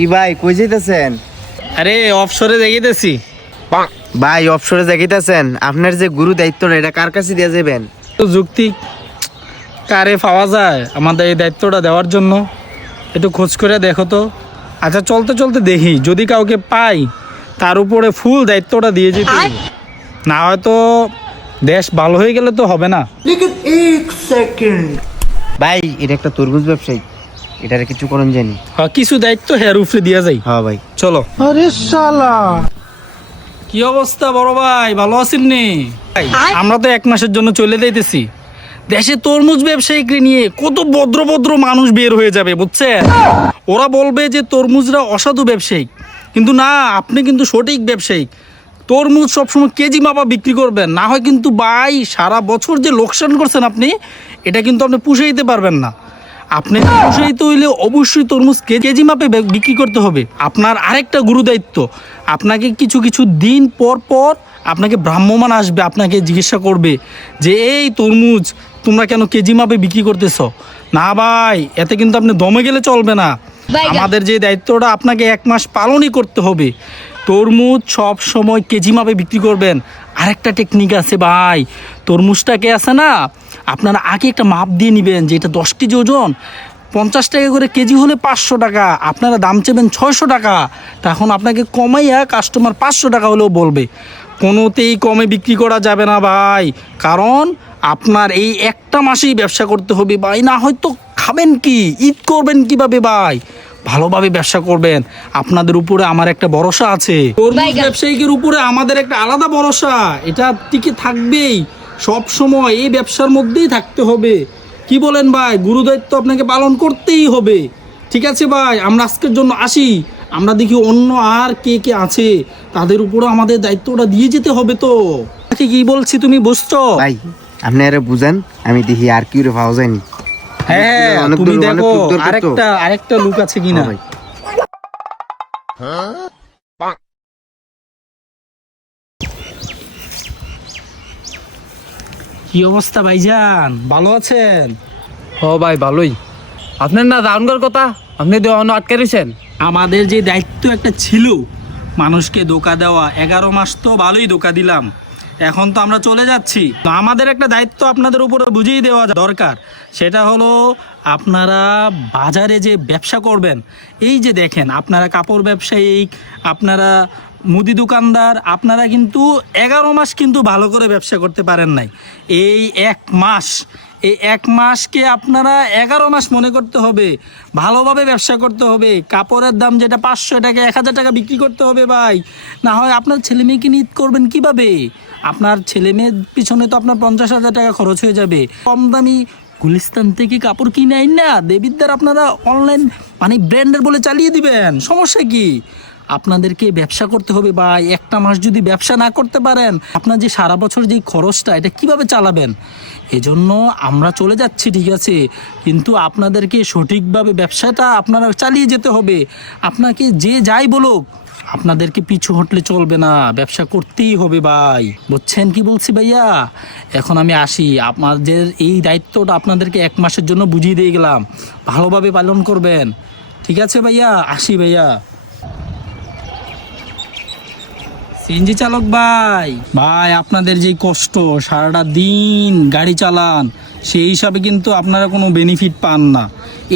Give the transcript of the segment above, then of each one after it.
কি ভাই কই যাইতেছেন? আরে অফশোরে দেখিতেছি ভাই অফশোরে যাইতেছেন? আপনার যে গুরু দায়িত্বটা এটা কার কাছে দিয়ে যাবেন তো যুক্তি। কারে পাওয়া যায়? আমাদের এই দায়িত্বটা দেওয়ার জন্য। একটু খোঁজ করে দেখো তো। আচ্ছা চলতে চলতে দেখি। যদি কাউকে পাই তার উপরে ফুল দায়িত্বটা দিয়ে যেতে না হয়তো দেশ ভালো হয়ে গেলে তো হবে না। ভাই এটা একটা তরমুজ ব্যবসায়ী। এটার কিছু করণ জানি। হ্যাঁ, কিছু দায়িত্ব হের উপরে দিয়ে যাই। হ্যাঁ ভাই। চলো। আরে শালা। কি অবস্থা বড় ভাই? ভালো আছেন নি? আমরা তো এক মাসের জন্য চলে যাইতেছি। দেশে তরমুজ ব্যবসায়ীকে নিয়ে কত ভদ্র ভদ্র মানুষ বের হয়ে যাবে বুঝছেন? ওরা বলবে যে তরমুজরা অসাধু ব্যবসায়িক কিন্তু না আপনি কিন্তু সঠিক ব্যবসায়িক তরমুজ সবসময় কেজি মাপা বিক্রি করবেন। না হয় কিন্তু ভাই সারা বছর যে লোকসান করছেন আপনি এটা কিন্তু আপনি পুষে দিতে পারবেন না। আপনি পুষাইতে হইলে অবশ্যই তরমুজ কেজি মাপে বিক্রি করতে হবে। আপনার আরেকটা গুরু দায়িত্ব। আপনাকে কিছু কিছু দিন পর পর আপনাকে ভ্রাম্যমান আসবে আপনাকে জিজ্ঞাসা করবে যে এই তরমুজ তোমরা কেন কেজি মাপে বিক্রি করতেছ? না ভাই এতে কিন্তু আপনি দমে গেলে চলবে না। আমাদের যে দায়িত্বটা আপনাকে এক মাস পালনই করতে হবে। তরমুজ সব সময় কেজি মাপে বিক্রি করবেন। আরেকটা টেকনিক আছে ভাই। তরমুজটাকে আছে না আপনারা আগে একটা মাপ দিয়ে নেবেন যে এটা দশ কেজি ওজন পঞ্চাশ টাকা করে কেজি হলে পাঁচশো টাকা আপনারা দাম চেবেন ছয়শো টাকা তখন আপনাকে কমাইয়া কাস্টমার পাঁচশো টাকা হলেও বলবে। কোনোতেই কমে বিক্রি করা যাবে না ভাই কারণ আপনার এই একটা মাসেই ব্যবসা করতে হবে ভাই না হয়তো খাবেন কি ঈদ করবেন কীভাবে ভাই? ভালোভাবে ব্যবসা করবেন আপনাদের উপরে আমার একটা ভরসা আছে। ব্যবসায়ীদের উপরে আমাদের একটা আলাদা ভরসা এটা টিকে থাকবেই। সব সময় এই ব্যবসার মধ্যেই থাকতে হবে। কি বলেন ভাই? গুরু দায়িত্ব আপনাকে পালন করতেই হবে। ঠিক আছে ভাই? আমরা আজকের জন্য আসি। আমরা দেখি অন্য আর কে কে আছে। তাদের উপরে আমাদের দায়িত্বটা দিয়ে যেতে হবে তো। তাকে কি বলছি তুমি? বুঝছ? ভাই আপনি আরে বুঝেন আমি দেখি আর কি রে পাওয়া যায়নি। হ্যাঁ তুমি দেখো। আরেকটা আরেকটা লুক আছে কিনা? হ্যাঁ কি অবস্থা ভাইজান? ভালো আছেন? ও ভাই ভালোই। আপনার না জানবার কথা? আপনি অন্য আটকে রয়েছেন। আমাদের যে দায়িত্ব একটা ছিল মানুষকে ধোকা দেওয়া এগারো মাস তো ভালোই ধোকা দিলাম। এখন তো আমরা চলে যাচ্ছি। তো আমাদের একটা দায়িত্ব আপনাদের উপরে বুঝিয়ে দেওয়া দরকার। সেটা হলো আপনারা বাজারে যে ব্যবসা করবেন, এই যে দেখেন, আপনারা কাপড় ব্যবসায়ী আপনারা মুদি দোকানদার, আপনারা কিন্তু এগারো মাস কিন্তু ভালো করে ব্যবসা করতে পারেন নাই। এই এক মাস, এই এক মাসকে আপনারা এগারো মাস মনে করতে হবে, ভালোভাবে ব্যবসা করতে হবে। কাপড়ের দাম যেটা পাঁচশো টাকা, এক হাজার টাকা বিক্রি করতে হবে ভাই। না হয় আপনার ছেলে মেয়েকে নিত করবেন কীভাবে? আপনার ছেলে মেয়ের পিছনে তো আপনার পঞ্চাশ হাজার টাকা খরচ হয়ে যাবে। কম দামি গুলিস্তান থেকে কাপড় কিনে আইন না। দেবিদ্দার আপনারা অনলাইন মানে ব্র্যান্ডের বলে চালিয়ে দিবেন। সমস্যা কি? আপনাদেরকে ব্যবসা করতে হবে বা একটা মাস যদি ব্যবসা না করতে পারেন, আপনার যে সারা বছর যে খরচটা, এটা কীভাবে চালাবেন? এজন্য আমরা চলে যাচ্ছি, ঠিক আছে? কিন্তু আপনাদেরকে সঠিকভাবে ব্যবসাটা আপনারা চালিয়ে যেতে হবে। আপনাকে যে যাই বলুক আপনাদেরকে পিছু হটলে চলবে না, ব্যবসা করতেই হবে ভাই। বুঝছেন কি বলছি ভাইয়া? এখন আমি আসি, আপনাদের এই দায়িত্বটা আপনাদেরকে এক মাসের জন্য বুঝিয়ে দিয়ে গেলাম। ভালোভাবে পালন করবেন। ঠিক আছে ভাইয়া? আসি ভাইয়া। সিএনজি চালক ভাই ভাই, আপনাদের যে কষ্ট, সারাটা দিন গাড়ি চালান, সেই হিসাবে কিন্তু আপনারা কোনো বেনিফিট পান না।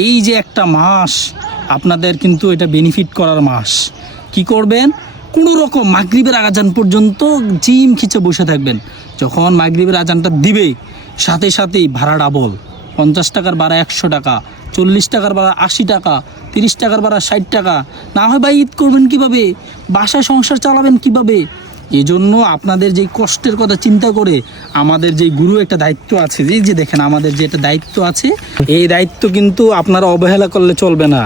এই যে একটা মাস, আপনাদের কিন্তু এটা বেনিফিট করার মাস। কি করবেন? কোনো রকম মাগরিবের আজান পর্যন্ত জিম খিচে বসে থাকবেন। যখন মাগরিবের আজানটা দিবে, সাথে সাথেই ভাড়া ডাবল পঞ্চাশ টাকার ভাড়া একশো টাকা, চল্লিশ টাকার ভাড়া আশি টাকা, তিরিশ টাকার ভাড়া ষাট টাকা। না হয় ভাই ঈদ করবেন কীভাবে? বাসায় সংসার চালাবেন কীভাবে? এজন্য আপনাদের যে কষ্টের কথা চিন্তা করে আমাদের যে গুরু একটা দায়িত্ব আছে, এই যে দেখেন আমাদের যে একটা দায়িত্ব আছে, এই দায়িত্ব কিন্তু আপনারা অবহেলা করলে চলবে না।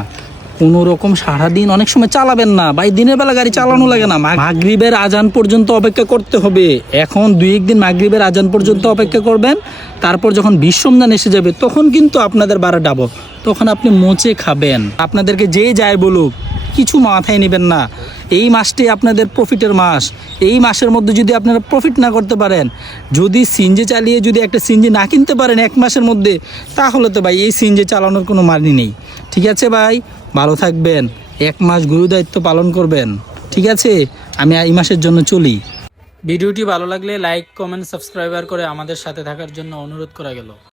কোনো রকম সারাদিন অনেক সময় চালাবেন না। ভাই, দিনের বেলা গাড়ি চালানো লাগে না। মাগরিবের আজান পর্যন্ত অপেক্ষা করতে হবে। এখন দুই একদিন মাগরিবের আজান পর্যন্ত অপেক্ষা করবেন। তারপর যখন বিশ্বমদান এসে যাবে, তখন কিন্তু আপনাদের বাড়া ডাবো। তখন আপনি মোচে খাবেন। আপনাদেরকে যে যায় বলুক, কিছু মাথায় নেবেন না। এই মাসটি আপনাদের প্রফিটের মাস। এই মাসের মধ্যে যদি আপনারা প্রফিট না করতে পারেন, যদি সিনজে চালিয়ে যদি একটা সিনজি না কিনতে পারেন এক মাসের মধ্যে, তাহলে তো ভাই, এই সিনজে চালানোর কোনো মানি নেই। ঠিক আছে ভাই? ভালো থাকবেন। এক মাস গুরু দায়িত্ব পালন করবেন। ঠিক আছে? আমি এই মাসের জন্য চলি। ভিডিওটি ভালো লাগলে লাইক, কমেন্ট, সাবস্ক্রাইবার করে আমাদের সাথে থাকার জন্য অনুরোধ করা গেল।